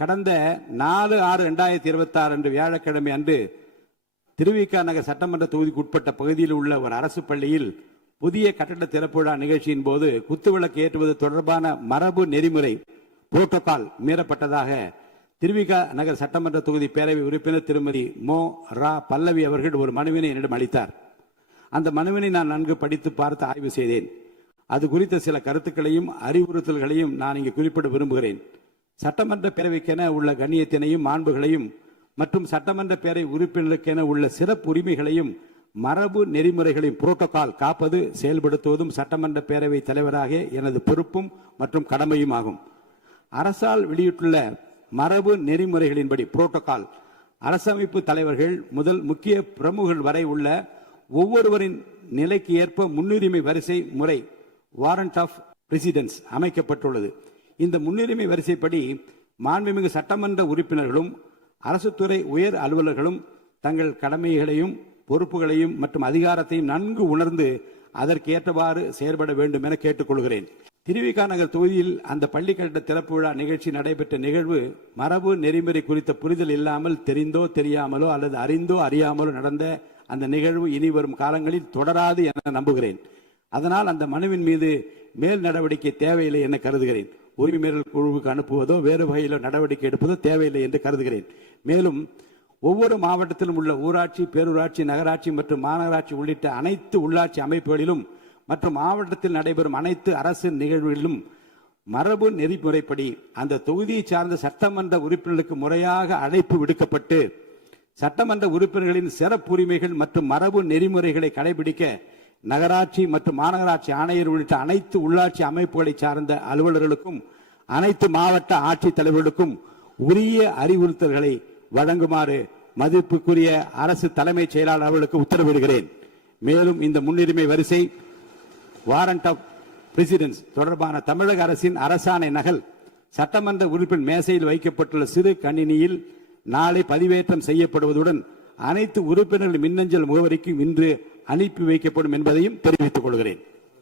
கடந்த 4/6/2026 அன்று வியாழக்கிழமை அன்று திருவிக நகர் சட்டமன்ற தொகுதிக்கு உட்பட்ட பகுதியில் உள்ள ஒரு அரசு பள்ளியில் புதிய கட்டட திறப்பு விழா நிகழ்ச்சியின் போது குத்துவிளக்கு ஏற்றுவது தொடர்பான மரபு நெறிமுறை புரோட்டோகால் மீறப்பட்டதாக திருவிக நகர் சட்டமன்ற தொகுதி பேரவை உறுப்பினர் திருமதி மோ ரா பல்லவி அவர்கள் ஒரு மனுவினை என்னிடம் அளித்தார். அந்த மனுவினை நான் நன்கு படித்து பார்த்து ஆய்வு செய்தேன். அது குறித்த சில கருத்துக்களையும் அறிவுறுத்தல்களையும் நான் இங்கு குறிப்பிட விரும்புகிறேன். சட்டமன்ற பேரவைக்கென உள்ள கண்ணியத்தினையும் மாண்புகளையும் மற்றும் சட்டமன்ற பேரவை உறுப்பினருக்கென உள்ள சிறப்பு உரிமைகளையும் மரபு நெறிமுறைகளையும் புரோட்டோகால் காப்பது செயல்படுத்துவதும் சட்டமன்ற பேரவை தலைவராக எனது பொறுப்பும் மற்றும் கடமையும் ஆகும். அரசால் வெளியிட்டுள்ள மரபு நெறிமுறைகளின்படி புரோட்டோகால் அரசமைப்பு தலைவர்கள் முதல் முக்கிய பிரமுகர்கள் வரை உள்ள ஒவ்வொருவரின் நிலைக்கு ஏற்ப முன்னுரிமை வரிசை முறை வாரண்ட் ஆஃப் பிரசிடென்ஸ் அமைக்கப்பட்டுள்ளது. இந்த முன்னுரிமை வரிசைப்படி மாண்புமிகு சட்டமன்ற உறுப்பினர்களும் அரசு துறை உயர் அலுவலர்களும் தங்கள் கடமைகளையும் பொறுப்புகளையும் மற்றும் அதிகாரத்தையும் நன்கு உணர்ந்து அதற்கு ஏற்றவாறு செயல்பட வேண்டும் என கேட்டுக்கொள்கிறேன். திருவிக நகர் தொகுதியில் அந்த பள்ளி கட்டட திறப்பு விழா நிகழ்ச்சி நடைபெற்ற நிகழ்வு மரபு நெறிமுறை குறித்த புரிதல் இல்லாமல் தெரிந்தோ தெரியாமலோ அல்லது அறிந்தோ அறியாமலோ நடந்த அந்த நிகழ்வு இனி வரும் காலங்களில் தொடராது என நம்புகிறேன். அதனால் அந்த மனுவின் மீது மேல் நடவடிக்கை தேவையில்லை என கருதுகிறேன். உரிமை மீறல் குழுவுக்கு அனுப்புவதோ வேறு வகையிலோ நடவடிக்கை எடுப்பதோ தேவையில்லை என்று கருதுகிறேன். மேலும் ஒவ்வொரு மாவட்டத்திலும் உள்ள ஊராட்சி, பேரூராட்சி, நகராட்சி மற்றும் மாநகராட்சி உள்ளிட்ட அனைத்து உள்ளாட்சி அமைப்புகளிலும் மற்றும் மாவட்டத்தில் நடைபெறும் அனைத்து அரசு நிகழ்வுகளிலும் மரபு நெறிமுறைப்படி அந்த தொகுதியை சார்ந்த சட்டமன்ற உறுப்பினர்களுக்கு முறையாக அழைப்பு விடுக்கப்பட்டு சட்டமன்ற உறுப்பினர்களின் சிறப்பு உரிமைகள் மற்றும் மரபு நெறிமுறைகளை கடைபிடிக்க நகராட்சி மற்றும் மாநகராட்சி ஆணையர் உள்ளிட்ட அனைத்து உள்ளாட்சி அமைப்புகளை சார்ந்த அலுவலர்களுக்கும் அனைத்து மாவட்ட ஆட்சித் தலைவர்களுக்கும் உரிய அறிவுறுத்தல்களை வழங்குமாறு மதிப்புக்குரிய அரசு தலைமைச் செயலாளர் அவர்களுக்கு உத்தரவிடுகிறேன். மேலும் இந்த முன்னுரிமை வரிசை வாரண்ட் ஆஃப் பிரசிடென்ஸ் தொடர்பான தமிழக அரசின் அரசாணை நகல் சட்டமன்ற உறுப்பினர் மேசையில் வைக்கப்பட்டுள்ள சிறு கணினியில் நாளை பதிவேற்றம் செய்யப்படுவதுடன் அனைத்து உறுப்பினர்கள் மின்னஞ்சல் முகவரிக்கும் இன்று அனுப்பி வைக்கப்படும் என்பதையும் தெரிவித்துக் கொள்கிறேன்.